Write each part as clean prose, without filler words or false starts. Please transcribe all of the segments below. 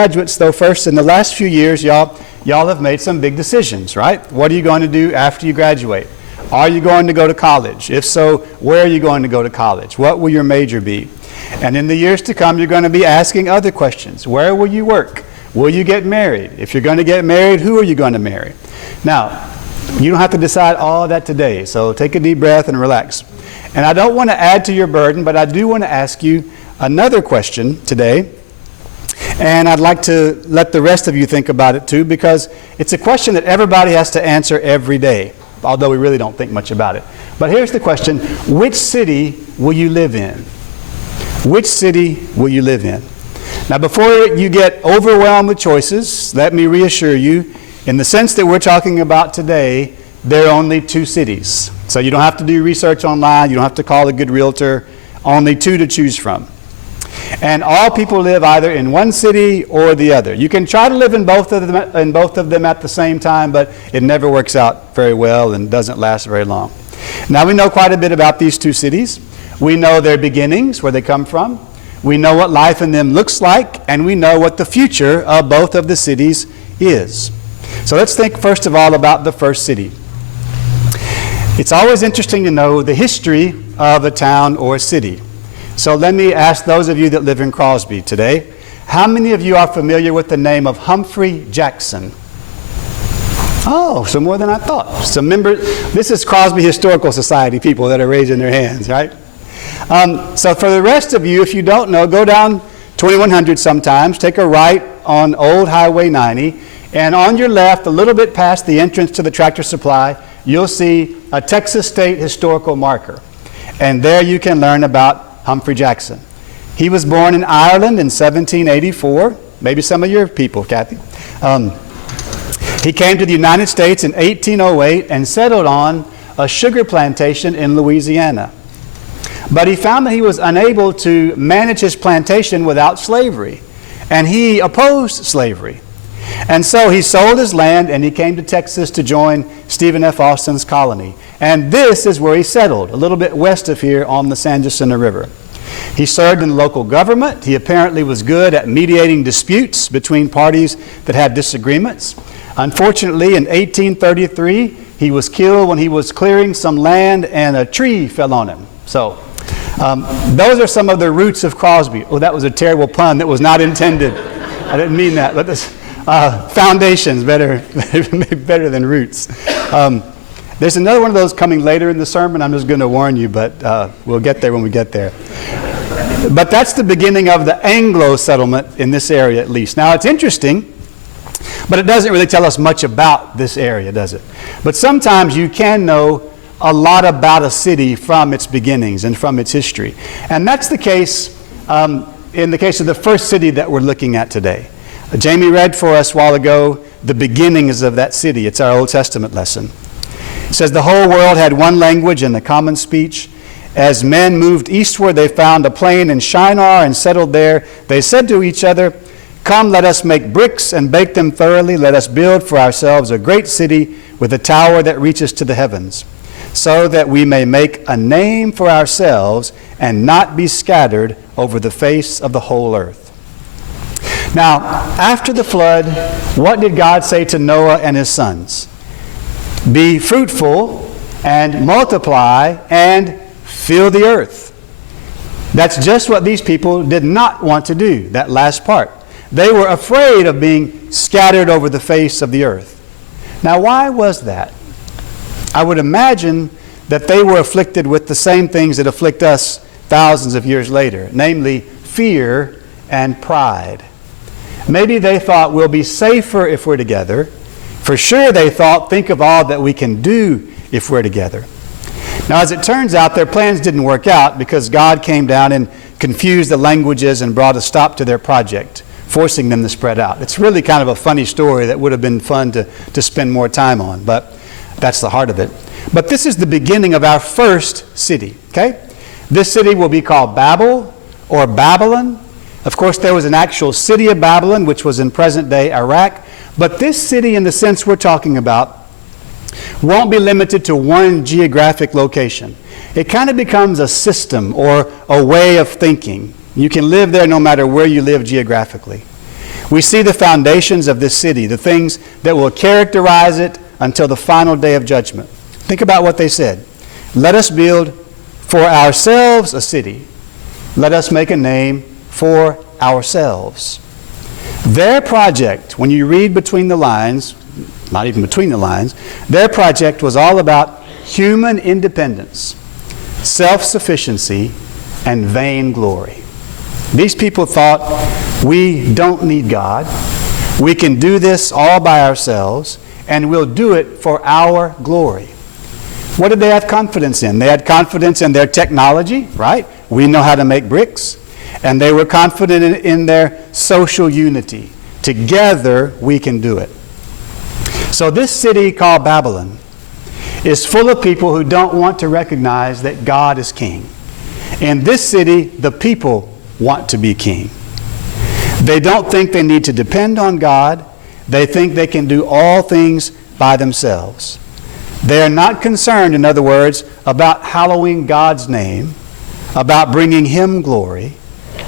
Graduates, though, first, in the last few years, y'all have made some big decisions, right? What are you going to do after you graduate? Are you going to go to college? If so, where are you going to go to college? What will your major be? And in the years to come, you're going to be asking other questions. Where will you work? Will you get married? If you're going to get married, who are you going to marry? Now, you don't have to decide all that today, so take a deep breath and relax. And I don't want to add to your burden, but I do want to ask you another question today. And I'd like to let the rest of you think about it too, because it's a question that everybody has to answer every day, although we really don't think much about it. But here's the question: which city will you live in? Which city will you live in? Now, before you get overwhelmed with choices, let me reassure you, in the sense that we're talking about today, there are only two cities. So you don't have to do research online, you don't have to call a good realtor, only two to choose from. And all people live either in one city or the other. You can try to live in both of them at the same time, but it never works out very well and doesn't last very long. Now, we know quite a bit about these two cities. We know their beginnings, where they come from. We know what life in them looks like, and we know what the future of both of the cities is. So let's think first of all about the first city. It's always interesting to know the history of a town or a city. So let me ask those of you that live in Crosby today, how many of you are familiar with the name of Humphrey Jackson? Oh, so more than I thought. So remember, this is Crosby Historical Society people that are raising their hands, right? So for the rest of you, if you don't know, go down 2100 sometimes, take a right on Old Highway 90, and on your left, a little bit past the entrance to the Tractor Supply, you'll see a Texas State historical marker. And there you can learn about Humphrey Jackson. He was born in Ireland in 1784. Maybe some of your people, Kathy. He came to the United States in 1808 and settled on a sugar plantation in Louisiana. But he found that he was unable to manage his plantation without slavery, and he opposed slavery. And so he sold his land and he came to Texas to join Stephen F. Austin's colony. And this is where he settled, a little bit west of here on the San Jacinto River. He served in the local government. He apparently was good at mediating disputes between parties that had disagreements. Unfortunately, in 1833, he was killed when he was clearing some land and a tree fell on him. So those are some of the roots of Crosby. Oh, that was a terrible pun that was not intended. I didn't mean that, but this, foundations, better than roots. There's another one of those coming later in the sermon. I'm just going to warn you, but we'll get there when we get there. But that's the beginning of the Anglo settlement in this area, at least. Now, it's interesting, but it doesn't really tell us much about this area, does it? But sometimes you can know a lot about a city from its beginnings and from its history. And that's the case in the case of the first city that we're looking at today. Jamie read for us a while ago the beginnings of that city. It's our Old Testament lesson. It says, the whole world had one language and a common speech. As men moved eastward, they found a plain in Shinar and settled there. They said to each other, come, let us make bricks and bake them thoroughly. Let us build for ourselves a great city with a tower that reaches to the heavens, so that we may make a name for ourselves and not be scattered over the face of the whole earth. Now, after the flood, what did God say to Noah and his sons? Be fruitful and multiply and fill the earth. That's just what these people did not want to do, that last part. They were afraid of being scattered over the face of the earth. Now, why was that? I would imagine that they were afflicted with the same things that afflict us thousands of years later, namely fear and pride. Maybe they thought we'll be safer if we're together. For sure they thought, think of all that we can do if we're together. Now, as it turns out, their plans didn't work out because God came down and confused the languages and brought a stop to their project, forcing them to spread out. It's really kind of a funny story that would have been fun to spend more time on, but that's the heart of it. But this is the beginning of our first city, okay? This city will be called Babel or Babylon. Of course, there was an actual city of Babylon, which was in present-day Iraq. But this city, in the sense we're talking about, won't be limited to one geographic location. It kind of becomes a system or a way of thinking. You can live there no matter where you live geographically. We see the foundations of this city, the things that will characterize it until the final day of judgment. Think about what they said. Let us build for ourselves a city. Let us make a name for ourselves. Their project, when you read between the lines, not even between the lines, their project was all about human independence, self-sufficiency, and vainglory. These people thought, we don't need God. We can do this all by ourselves, and we'll do it for our glory. What did they have confidence in? They had confidence in their technology, right? We know how to make bricks. And they were confident in their social unity. Together, we can do it. So this city called Babylon is full of people who don't want to recognize that God is king. In this city, the people want to be king. They don't think they need to depend on God. They think they can do all things by themselves. They are not concerned, in other words, about hallowing God's name, about bringing Him glory.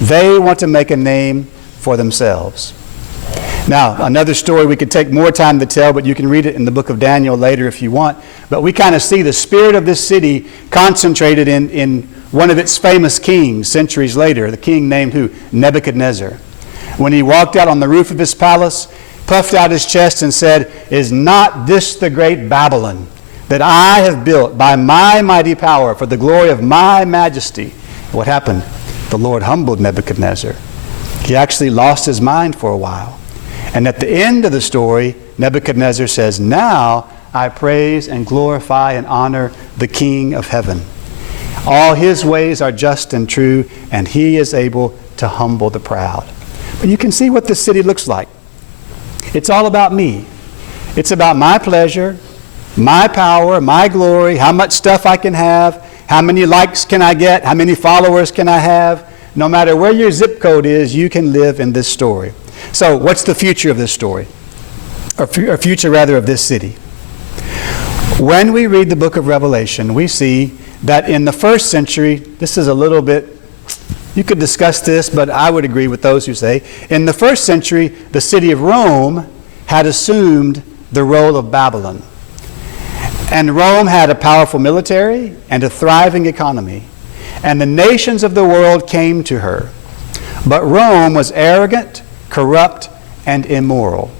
They want to make a name for themselves. Now, another story we could take more time to tell, but you can read it in the book of Daniel later if you want. But we kind of see the spirit of this city concentrated in one of its famous kings centuries later, the king named who? Nebuchadnezzar. When he walked out on the roof of his palace, puffed out his chest and said, "Is not this the great Babylon that I have built by my mighty power for the glory of my majesty?" What happened? The Lord humbled Nebuchadnezzar. He actually lost his mind for a while. And at the end of the story, Nebuchadnezzar says, "Now I praise and glorify and honor the King of heaven. All His ways are just and true, and He is able to humble the proud." But you can see what this city looks like. It's all about me. It's about my pleasure, my power, my glory, how much stuff I can have, how many likes can I get, how many followers can I have. No matter where your zip code is, you can live in this story. So what's the future of this story? Or future rather of this city? When we read the book of Revelation, we see that in the first century, this is a little bit, you could discuss this, but I would agree with those who say, in the first century, the city of Rome had assumed the role of Babylon. And Rome had a powerful military and a thriving economy. And the nations of the world came to her. But Rome was arrogant, corrupt, and immoral.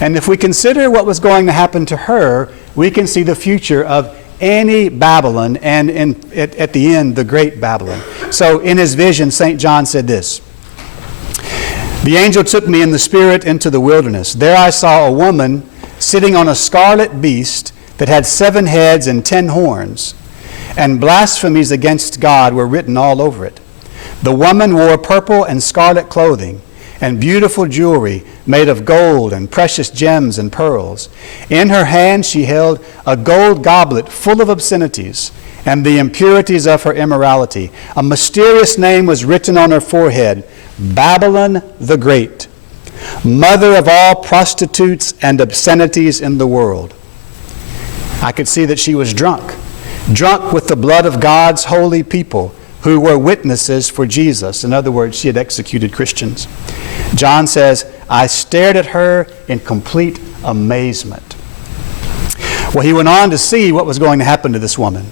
And if we consider what was going to happen to her, we can see the future of any Babylon, and at the end, the great Babylon. So in his vision, St. John said this: "The angel took me in the spirit into the wilderness. There I saw a woman sitting on a scarlet beast that had 7 heads and 10 horns, and blasphemies against God were written all over it. The woman wore purple and scarlet clothing, and beautiful jewelry made of gold and precious gems and pearls. In her hand she held a gold goblet full of obscenities and the impurities of her immorality. A mysterious name was written on her forehead: Babylon the Great, mother of all prostitutes and obscenities in the world." I could see that she was drunk with the blood of God's holy people who were witnesses for Jesus. In other words, she had executed Christians. John says, "I stared at her in complete amazement." Well, he went on to see what was going to happen to this woman.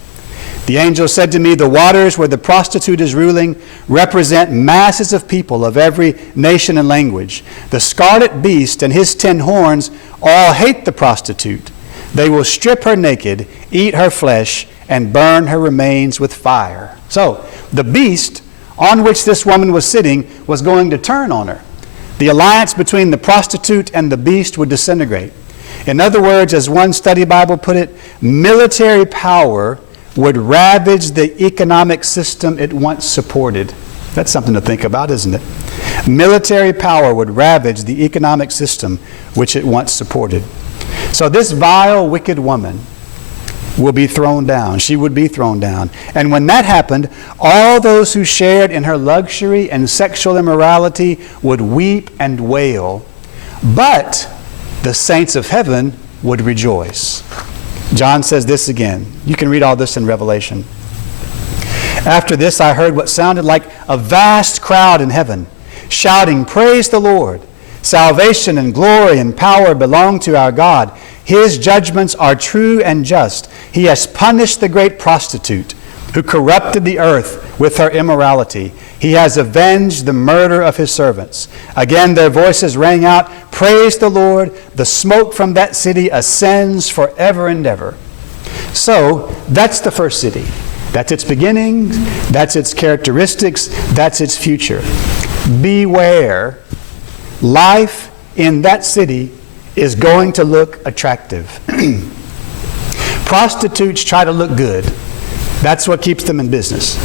The angel said to me, "The waters where the prostitute is ruling represent masses of people of every nation and language. The scarlet beast and his 10 horns all hate the prostitute. They will strip her naked, eat her flesh, and burn her remains with fire." So, the beast on which this woman was sitting was going to turn on her. The alliance between the prostitute and the beast would disintegrate. In other words, as one study Bible put it, military power would ravage the economic system it once supported. That's something to think about, isn't it? Military power would ravage the economic system which it once supported. So this vile, wicked woman will be thrown down. She would be thrown down. And when that happened, all those who shared in her luxury and sexual immorality would weep and wail. But the saints of heaven would rejoice. John says this again. You can read all this in Revelation. "After this I heard what sounded like a vast crowd in heaven, shouting, 'Praise the Lord! Salvation and glory and power belong to our God. His judgments are true and just. He has punished the great prostitute who corrupted the earth with her immorality. He has avenged the murder of his servants. Again their voices rang out, praise the Lord. The smoke from that city ascends forever and ever. So that's the first city. That's its beginnings, that's its characteristics, that's its future. Beware, life in that city is going to look attractive. Prostitutes try to look good. That's what keeps them in business.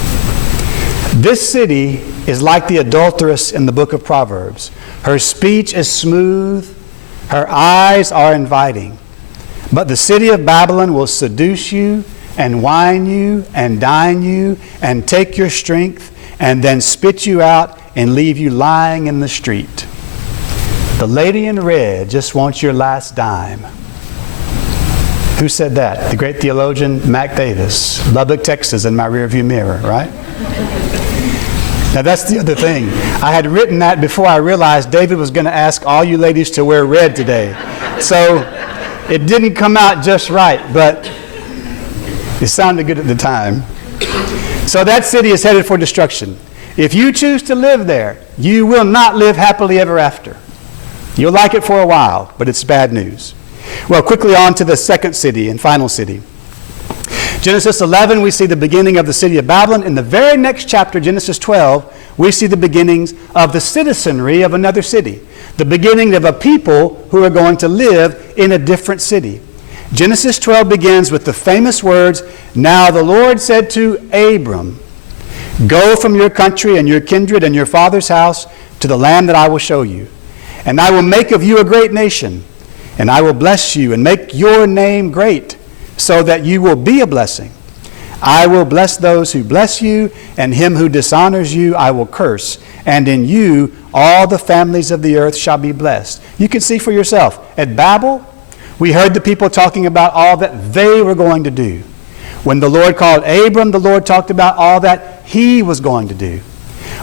This city is like the adulteress in the book of Proverbs. Her speech is smooth, her eyes are inviting. But the city of Babylon will seduce you and wine you and dine you and take your strength and then spit you out and leave you lying in the street. The lady in red just wants your last dime. Who said that? The great theologian Mac Davis. Lubbock, Texas in my rearview mirror, right? Now that's the other thing. I had written that before I realized David was going to ask all you ladies to wear red today. So it didn't come out just right, but it sounded good at the time. So that city is headed for destruction. If you choose to live there, you will not live happily ever after. You'll like it for a while, but it's bad news. Well, quickly on to the second city and final city. Genesis 11, we see the beginning of the city of Babylon. In the very next chapter, Genesis 12, we see the beginnings of the citizenry of another city. The beginning of a people who are going to live in a different city. Genesis 12 begins with the famous words, "Now the Lord said to Abram, go from your country and your kindred and your father's house to the land that I will show you. And I will make of you a great nation, and I will bless you and make your name great, so that you will be a blessing. I will bless those who bless you, and him who dishonors you I will curse. And in you all the families of the earth shall be blessed." You can see for yourself. At Babel, we heard the people talking about all that they were going to do. When the Lord called Abram, the Lord talked about all that he was going to do.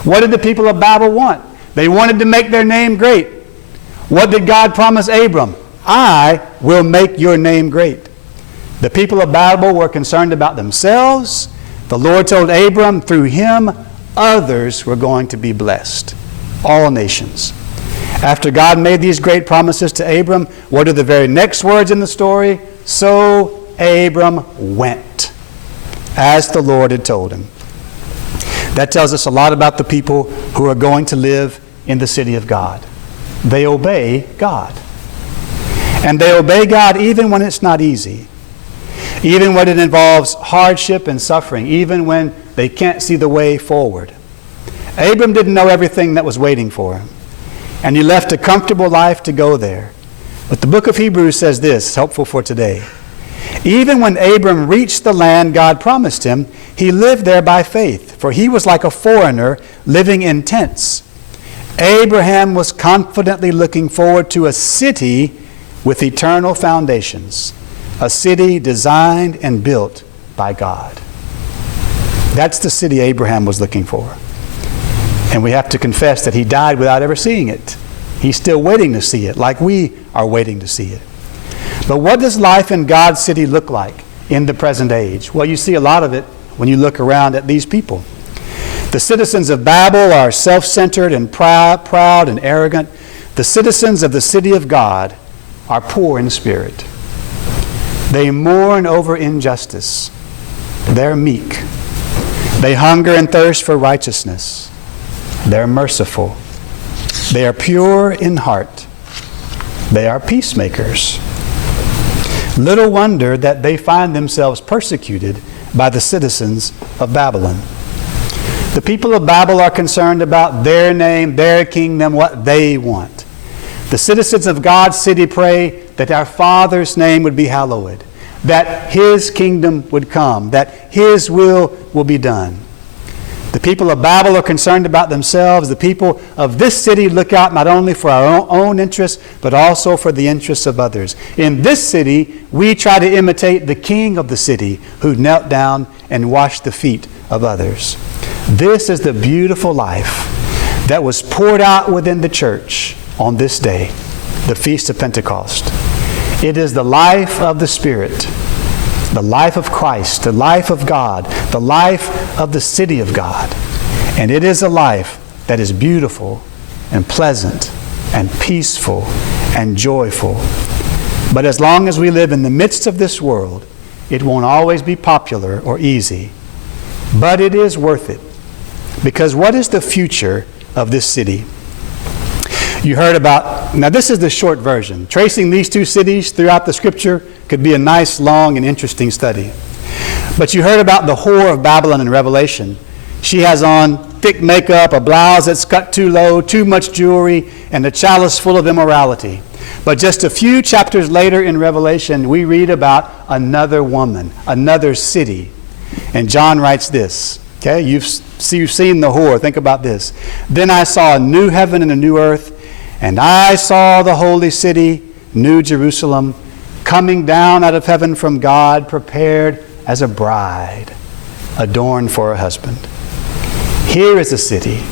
What did the people of Babel want? They wanted to make their name great. What did God promise Abram? I will make your name great. The people of Babel were concerned about themselves. The Lord told Abram, through him, others were going to be blessed. All nations. After God made these great promises to Abram, what are the very next words in the story? So Abram went, as the Lord had told him. That tells us a lot about the people who are going to live in the city of God. They obey God. And they obey God even when it's not easy. Even when it involves hardship and suffering. Even when they can't see the way forward. Abram didn't know everything that was waiting for him. And he left a comfortable life to go there. But the book of Hebrews says this, helpful for today. Even when Abram reached the land God promised him, he lived there by faith, for he was like a foreigner living in tents. Abraham was confidently looking forward to a city with eternal foundations, a city designed and built by God. That's the city Abraham was looking for. And we have to confess that he died without ever seeing it. He's still waiting to see it, like we are waiting to see it. But what does life in God's city look like in the present age? Well, you see a lot of it when you look around at these people. The citizens of Babel are self-centered and proud and arrogant. The citizens of the city of God are poor in spirit. They mourn over injustice. They're meek. They hunger and thirst for righteousness. They're merciful. They are pure in heart. They are peacemakers. Little wonder that they find themselves persecuted by the citizens of Babylon. The people of Babel are concerned about their name, their kingdom, what they want. The citizens of God's city pray that our Father's name would be hallowed, that His kingdom would come, that His will be done. The people of Babel are concerned about themselves. The people of this city look out not only for our own interests, but also for the interests of others. In this city, we try to imitate the king of the city who knelt down and washed the feet of others. This is the beautiful life that was poured out within the church on this day, the Feast of Pentecost. It is the life of the Spirit, the life of Christ, the life of God, the life of the city of God. And it is a life that is beautiful and pleasant and peaceful and joyful. But as long as we live in the midst of this world, it won't always be popular or easy. But it is worth it. Because what is the future of this city? You heard about, now this is the short version. Tracing these two cities throughout the Scripture could be a nice, long, and interesting study. But you heard about the whore of Babylon in Revelation. She has on thick makeup, a blouse that's cut too low, too much jewelry, and a chalice full of immorality. But just a few chapters later in Revelation, we read about another woman, another city. And John writes this, okay? You've seen the whore. Think about this. Then I saw a new heaven and a new earth, and I saw the holy city, New Jerusalem, coming down out of heaven from God, prepared as a bride, adorned for her husband. Here is a city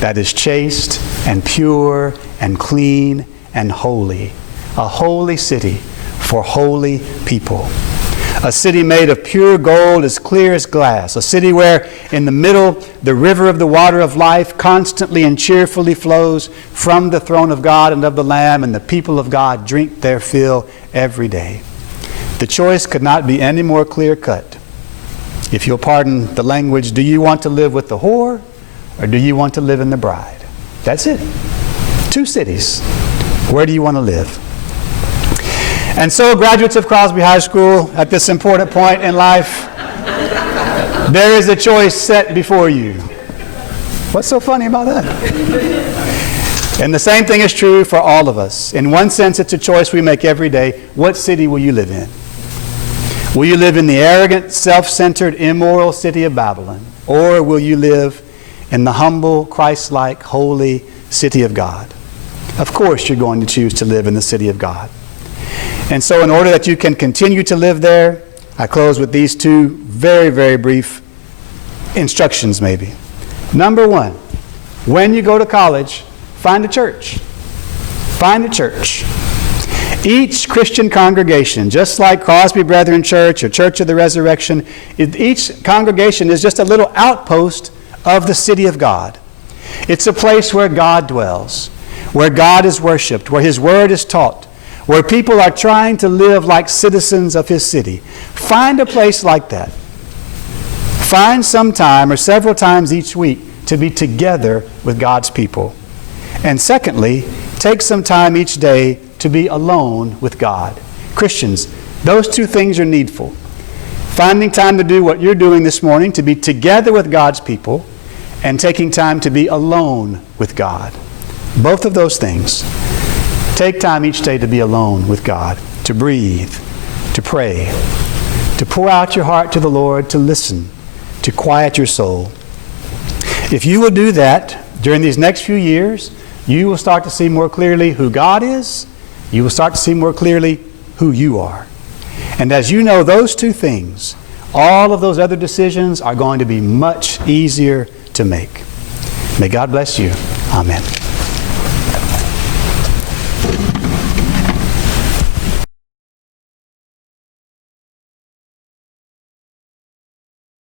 that is chaste and pure and clean and holy, a holy city for holy people. A city made of pure gold as clear as glass. A city where in the middle the river of the water of life constantly and cheerfully flows from the throne of God and of the Lamb, and the people of God drink their fill every day. The choice could not be any more clear-cut. If you'll pardon the language, do you want to live with the whore or do you want to live in the bride? That's it. Two cities. Where do you want to live? And so, graduates of Crosby High School, at this important point in life, there is a choice set before you. What's so funny about that? And the same thing is true for all of us. In one sense, it's a choice we make every day. What city will you live in? Will you live in the arrogant, self-centered, immoral city of Babylon? Or will you live in the humble, Christ-like, holy city of God? Of course you're going to choose to live in the city of God. And so in order that you can continue to live there, I close with these two very, very brief instructions maybe. Number one, when you go to college, find a church. Find a church. Each Christian congregation, just like Crosby Brethren Church or Church of the Resurrection, each congregation is just a little outpost of the city of God. It's a place where God dwells, where God is worshiped, where His Word is taught, where people are trying to live like citizens of His city. Find a place like that. Find some time or several times each week to be together with God's people. And secondly, take some time each day to be alone with God. Christians, those two things are needful. Finding time to do what you're doing this morning, to be together with God's people, and taking time to be alone with God. Both of those things. Take time each day to be alone with God, to breathe, to pray, to pour out your heart to the Lord, to listen, to quiet your soul. If you will do that during these next few years, you will start to see more clearly who God is. You will start to see more clearly who you are. And as you know those two things, all of those other decisions are going to be much easier to make. May God bless you. Amen.